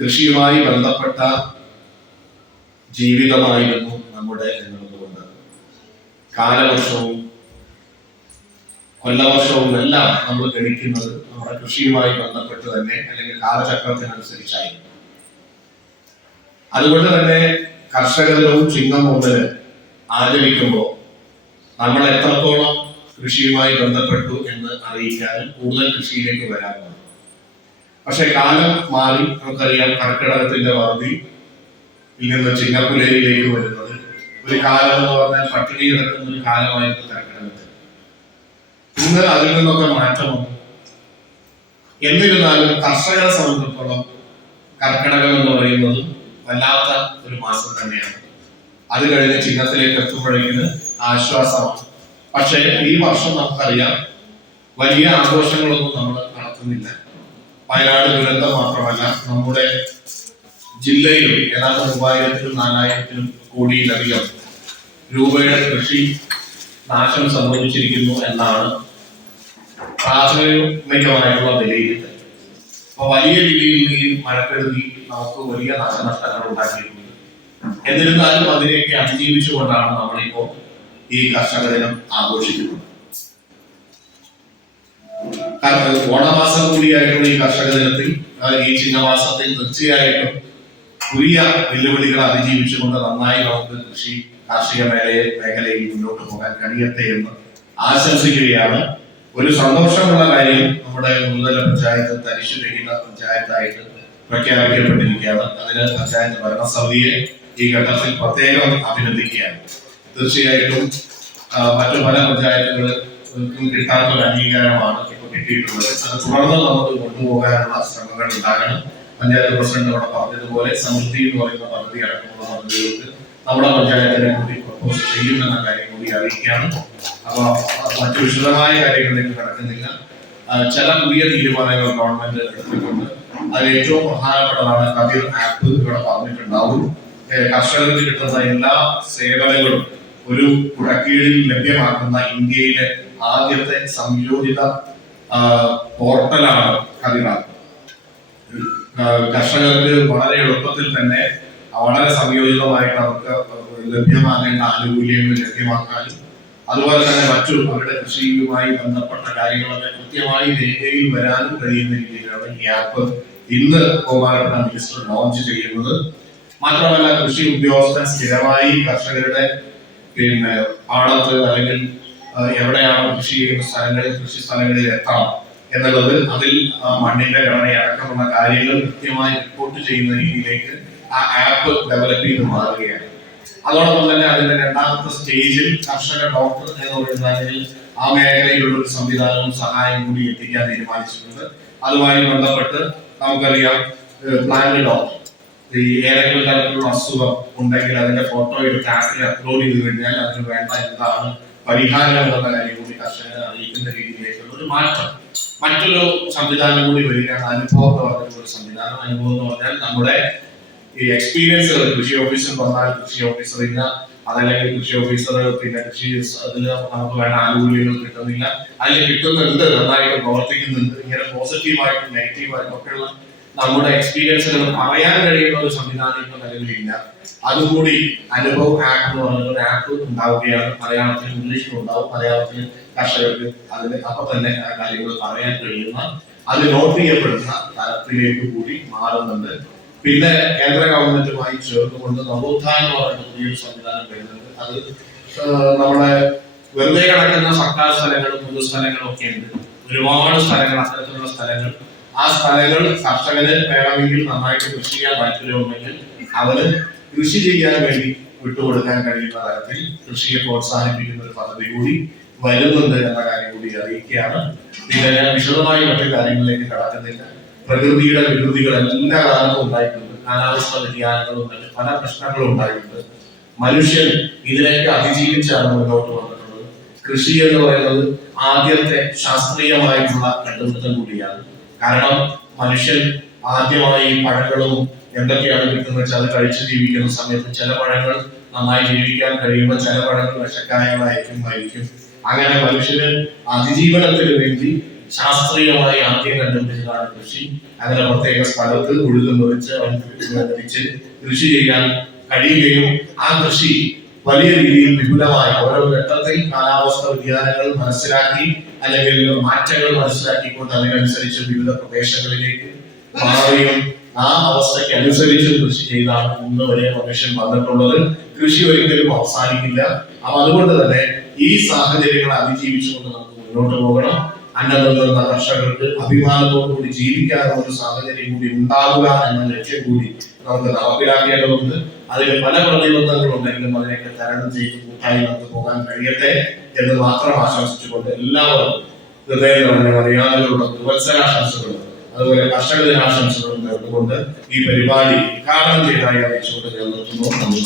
കൃഷിയുമായി ബന്ധപ്പെട്ട ജീവിതമായിരുന്നു നമ്മുടെ എന്നുള്ളതുകൊണ്ട് കാലവർഷവും കൊല്ലവർഷവും എല്ലാം നമ്മൾ ഗണിക്കുന്നത് നമ്മുടെ കൃഷിയുമായി ബന്ധപ്പെട്ട് തന്നെ അല്ലെങ്കിൽ കാലചക്രത്തിനനുസരിച്ചായിരുന്നു. അതുകൊണ്ട് തന്നെ കർഷകരും ചിങ്ങം ഒന്നിന് ആചരിക്കുമ്പോൾ നമ്മൾ എത്രത്തോളം കൃഷിയുമായി ബന്ധപ്പെട്ടു എന്ന് അറിയിക്കാനും കൂടുതൽ കൃഷിയിലേക്ക് വരാനുമാണ് പക്ഷെ കാലം മാറി നമുക്കറിയാം കർക്കിടകത്തിന്റെ വറുതി നിന്ന് ചിങ്ങപ്പുലരിയിലേക്ക് വരുന്നത്? ഒരു കാലം എന്ന് പറഞ്ഞാൽ പട്ടിണി കിടക്കുന്ന ഒരു കാലമായിരുന്നു കർക്കിടകത്തിൽ. ഇന്ന് അതിൽ നിന്നൊക്കെ മാറ്റം വന്നു എന്നിരുന്നാലും കർഷകരെ സംബന്ധിച്ചിടത്തോളം കർക്കിടകം എന്ന് പറയുന്നത് വല്ലാത്ത ഒരു മാസം തന്നെയാണ്. അത് കഴിഞ്ഞ് ചിങ്ങത്തിലേക്ക് എത്തുമ്പോഴേക്കിന് ആശ്വാസമാണ്. പക്ഷേ ഈ വർഷം നമുക്കറിയാം വലിയ ആഘോഷങ്ങളൊന്നും നമ്മൾ നടത്തുന്നില്ല. വയനാട് ദുരന്തം മാത്രമല്ല നമ്മുടെ ജില്ലയിലും ഏതാണ്ട് മൂവായിരത്തിലും നാലായിരത്തിലും കോടിയിലധികം രൂപയുടെ കൃഷി നാശം സംഭവിച്ചിരിക്കുന്നു എന്നാണ് പ്രാഥമികമായിട്ടുള്ള വിലയിരുത്തൽ. അപ്പൊ വലിയ രീതിയിൽ ഈ മഴക്കെടുതി നമുക്ക് വലിയ നാശനഷ്ടങ്ങൾ ഉണ്ടാക്കിയിട്ടുണ്ട്. എന്നിരുന്നാലും അതിനെയൊക്കെ അതിജീവിച്ചുകൊണ്ടാണ് നമ്മളിപ്പോ ഈ കർഷക ദിനം ആഘോഷിക്കുന്നത്. ഓണമാസം കൂടിയായിട്ടുള്ള ഈ കർഷക ദിനത്തിൽ ഈ ചിങ്ങമാസത്തിൽ തീർച്ചയായിട്ടും പുതിയ വെല്ലുവിളികൾ അതിജീവിച്ചുകൊണ്ട് നന്നായി നമുക്ക് കൃഷി കാർഷിക മേഖലയെ മേഖലയിൽ മുന്നോട്ട് പോകാൻ കഴിയട്ടെ എന്ന് ആശംസിക്കുകയാണ്. ഒരു സന്തോഷമുള്ള കാര്യം നമ്മുടെ മുൻതല പഞ്ചായത്ത് തരിശുരഹിത പഞ്ചായത്തായിട്ട് പ്രഖ്യാപിക്കപ്പെട്ടിരിക്കുകയാണ്. അതിന് പഞ്ചായത്ത് ഭരണസമിതിയെ ഈ ഘട്ടത്തിൽ പ്രത്യേകം അഭിനന്ദിക്കുകയാണ്. തീർച്ചയായിട്ടും മറ്റു പല പഞ്ചായത്തുകൾക്കും കിട്ടാത്ത ഒരു അംഗീകാരമാണ് ഇപ്പോൾ കിട്ടിയിട്ടുള്ളത്. തുടർന്ന് നമുക്ക് കൊണ്ടുപോകാനുള്ള ശ്രമങ്ങൾ ഉണ്ടാകണം. പഞ്ചായത്ത് പ്രസിഡന്റ് അവിടെ പറഞ്ഞതുപോലെ സമൃദ്ധി എന്ന് പറയുന്ന പദ്ധതി അടക്കമുള്ള പദ്ധതികൾക്ക് നമ്മുടെ പഞ്ചായത്തിനെ കൂടി പ്രപ്പോസ് ചെയ്യുമെന്ന കാര്യം കൂടി അറിയിക്കുകയാണ്. അപ്പൊ മറ്റു വിശദമായ കാര്യങ്ങളിലേക്ക് കടക്കുന്നില്ല. ചില പുതിയ തീരുമാനങ്ങൾ ഗവൺമെന്റ് എടുത്തിട്ടുണ്ട്. അതിൽ ഏറ്റവും പ്രധാനപ്പെട്ടതാണ് കബീർ ആപ്പ് ഇവിടെ പറഞ്ഞിട്ടുണ്ടാവും. കർഷകർക്ക് കിട്ടുന്ന എല്ലാ സേവനങ്ങളും ഒരു കുടക്കീഴിൽ ലഭ്യമാക്കുന്ന ഇന്ത്യയിലെ ആദ്യത്തെ സംയോജിത പോർട്ടലാണ് കബീർ കർഷകർക്ക് വളരെ എളുപ്പത്തിൽ തന്നെ വളരെ സംയോജിതമായിട്ട് അവർക്ക് ലഭ്യമാകേണ്ട ആനുകൂല്യങ്ങൾ ലഭ്യമാക്കാനും അതുപോലെ തന്നെ മറ്റു അവരുടെ കൃഷിയുമായി ബന്ധപ്പെട്ട കാര്യങ്ങളൊക്കെ കൃത്യമായി രേഖയിൽ വരാനും കഴിയുന്ന രീതിയിലാണ് ഈ ആപ്പ് ഇന്ന് ബഹുമാനപ്പെട്ട മിനിസ്റ്റർ ലോഞ്ച് ചെയ്യുന്നത്. മാത്രമല്ല കൃഷി ഉദ്യോഗസ്ഥൻ സ്ഥിരമായി കർഷകരുടെ പിന്നെ പാടത്ത് അല്ലെങ്കിൽ എവിടെയാണ് കൃഷി ചെയ്യുന്ന സ്ഥലങ്ങളിൽ കൃഷി സ്ഥലങ്ങളിൽ എത്തണം എന്നുള്ളത് അതിൽ മണ്ണിന്റെ ഘടനയടക്കമുള്ള കാര്യങ്ങൾ കൃത്യമായി റിപ്പോർട്ട് ചെയ്യുന്ന രീതിയിലേക്ക് ആ ആപ്പ് ഡെവലപ്പ് ചെയ്ത് മാറുകയാണ്. അതോടൊപ്പം തന്നെ അതിന്റെ രണ്ടാമത്തെ സ്റ്റേജിൽ കർഷക ഡോക്ടർ എന്ന് പറയുന്ന അല്ലെങ്കിൽ ആ മേഖലയിലുള്ള ഒരു സംവിധാനവും സഹായം കൂടി എത്തിക്കാൻ തീരുമാനിച്ചിട്ടുണ്ട്. അതുമായി ബന്ധപ്പെട്ട് നമുക്കറിയാം പ്ലാന്റ് ഡോക്ടർ ഈ ഏതെങ്കിലും തരത്തിലുള്ള അസുഖം ഉണ്ടെങ്കിൽ അതിന്റെ ഫോട്ടോ എടുത്ത് ആപ്പിൽ അപ്ലോഡ് ചെയ്ത് കഴിഞ്ഞാൽ അതിന് വേണ്ട എന്താണ് പരിഹാരം കാര്യം കൂടി കർഷകരെ അറിയിക്കുന്ന രീതിയിലേക്കുള്ള ഒരു മാറ്റം. മറ്റൊരു സംവിധാനം കൂടി വരികയാണ് അനുഭവം എന്ന് ഒരു സംവിധാനം. അനുഭവം എന്ന് പറഞ്ഞാൽ നമ്മുടെ ഈ എക്സ്പീരിയൻസ് കൃഷി ഓഫീസർ വന്നാൽ കൃഷി ഓഫീസർ ഇല്ല അതല്ലെങ്കിൽ കൃഷി ഓഫീസർ പിന്നെ കൃഷി അതിൽ നമുക്ക് വേണ്ട ആനുകൂല്യങ്ങൾ കിട്ടുന്നില്ല. അതിൽ കിട്ടുന്നുണ്ട് നന്നായിട്ട് പ്രവർത്തിക്കുന്നുണ്ട്. ഇങ്ങനെ പോസിറ്റീവായിട്ടും നെഗറ്റീവായിട്ടും ഒക്കെയുള്ള നമ്മുടെ എക്സ്പീരിയൻസുകൾ പറയാൻ കഴിയുന്ന ഒരു സംവിധാനം ഇപ്പൊ നിലവിലില്ല. അതുകൂടി അനുഭവ ആപ്പ് എന്ന് പറയുന്ന ഒരു ആപ്പ് ഉണ്ടാവുകയാണ്. മലയാളത്തിലും ഇംഗ്ലീഷിലും ഉണ്ടാവും. മലയാളത്തിൽ കർഷകർക്ക് അതിന് അപ്പൊ തന്നെ ആ കാര്യങ്ങൾ പറയാൻ കഴിയുന്ന അത് നോട്ട് ചെയ്യപ്പെടുന്ന തലത്തിലേക്ക് കൂടി മാറുന്നുണ്ട്. പിന്നെ കേന്ദ്ര ഗവൺമെന്റുമായി ചേർന്നുകൊണ്ട് നവോത്ഥാനം എന്ന് പറയുന്ന പുതിയൊരു സംവിധാനം വരുന്നുണ്ട്. അത് നമ്മുടെ വെറുതെ കിടക്കുന്ന സർക്കാർ സ്ഥലങ്ങളും പൊതുസ്ഥലങ്ങളും ഒക്കെ ഉണ്ട്. ഒരുപാട് സ്ഥലങ്ങൾ അത്തരത്തിലുള്ള സ്ഥലങ്ങൾ ആ സ്ഥലങ്ങൾ കർഷകന് വേണമെങ്കിൽ നന്നായിട്ട് കൃഷി ചെയ്യാൻ താല്പര്യമുണ്ടെങ്കിൽ അവന് കൃഷി ചെയ്യാൻ വേണ്ടി വിട്ടുകൊടുക്കാൻ കഴിയുന്ന തരത്തിൽ കൃഷിയെ പ്രോത്സാഹിപ്പിക്കുന്ന ഒരു പദ്ധതി കൂടി വരുന്നുണ്ട് എന്ന കാര്യം കൂടി അറിയിക്കുകയാണ്. പിന്നെ ഞാൻ വിശദമായി മറ്റു കാര്യങ്ങളിലേക്ക് കടക്കുന്നില്ല. പ്രകൃതിയുടെ വികൃതികൾ എല്ലാ കാലത്തും ഉണ്ടായിട്ടുണ്ട്. കാലാവസ്ഥ വ്യതിയാനങ്ങളും പല പ്രശ്നങ്ങളും ഉണ്ടായിട്ടുണ്ട്. മനുഷ്യൻ ഇതിനെയൊക്കെ അതിജീവിച്ചാണ് മുന്നോട്ട് വന്നിട്ടുള്ളത്. കൃഷി എന്ന് പറയുന്നത് ആദ്യത്തെ ശാസ്ത്രീയമായിട്ടുള്ള കണ്ടുപിടുത്തം കൂടിയാണ്. കാരണം മനുഷ്യൻ ആദ്യമായി പഴങ്ങളും എന്തൊക്കെയാണ് കിട്ടുന്നത്? വെച്ചാൽ അത് കഴിച്ച് ജീവിക്കുന്ന സമയത്ത് ചില പഴങ്ങൾ നന്നായി ജീവിക്കാൻ കഴിയുമ്പോൾ ചില പഴങ്ങൾ വിഷക്കായകളായിരിക്കും ആയിരിക്കും അങ്ങനെ മനുഷ്യന് അതിജീവനത്തിന് വേണ്ടി ശാസ്ത്രീയമായി ആദ്യം കണ്ടുപിടിച്ചതാണ് കൃഷി. അങ്ങനെ പ്രത്യേക സ്ഥലത്ത് ഉഴുതു മുറിച്ച് അവൻ കൃഷി ചെയ്യാൻ കഴിയുകയും ആ കൃഷി വലിയ രീതിയിൽ വിപുലമായി ഓരോ ഘട്ടത്തിൽ കാലാവസ്ഥ വ്യതിയാനങ്ങൾ മനസ്സിലാക്കി അല്ലെങ്കിൽ മാറ്റങ്ങൾ മനസ്സിലാക്കിക്കൊണ്ട് അതിനനുസരിച്ച് വിവിധ പ്രദേശങ്ങളിലേക്ക് മാറുകയും ആ അവസ്ഥയ്ക്ക് അനുസരിച്ച് കൃഷി ചെയ്താണ് ഇന്ന് വരെ മനുഷ്യൻ വന്നിട്ടുള്ളത്. കൃഷി ഒരിക്കലും അവസാനിക്കില്ല. അപ്പൊ അതുകൊണ്ട് തന്നെ ഈ സാഹചര്യങ്ങളെ അതിജീവിച്ചുകൊണ്ട് നമുക്ക് മുന്നോട്ട് പോകണം. അന്നം നിന്ന കർഷകർക്ക് അഭിമാനത്തോടു കൂടി ജീവിക്കാനുള്ള ഒരു സാഹചര്യം കൂടി ഉണ്ടാവുക എന്ന ലക്ഷ്യം കൂടി നമുക്ക് നടപ്പിലാക്കേണ്ടതുണ്ട്. അതിന് പല പ്രതിബന്ധങ്ങളുണ്ടെങ്കിലും അതിനൊക്കെ തരണം ചെയ്ത് കൂട്ടായി നമുക്ക് പോകാൻ കഴിയട്ടെ എന്ന് മാത്രം ആശംസിച്ചുകൊണ്ട് എല്ലാവരും ഹൃദയം നിറഞ്ഞ മര്യാദകളുടെ ദുവത്സരാശംസകളും അതുപോലെ കർഷക ദിനാശംസകളും നേർന്നുകൊണ്ട് ഈ പരിപാടി ഉദ്ഘാടനം ചെയ്തതായി അറിയിച്ചുകൊണ്ട് ഞാൻ നിർത്തുന്നു.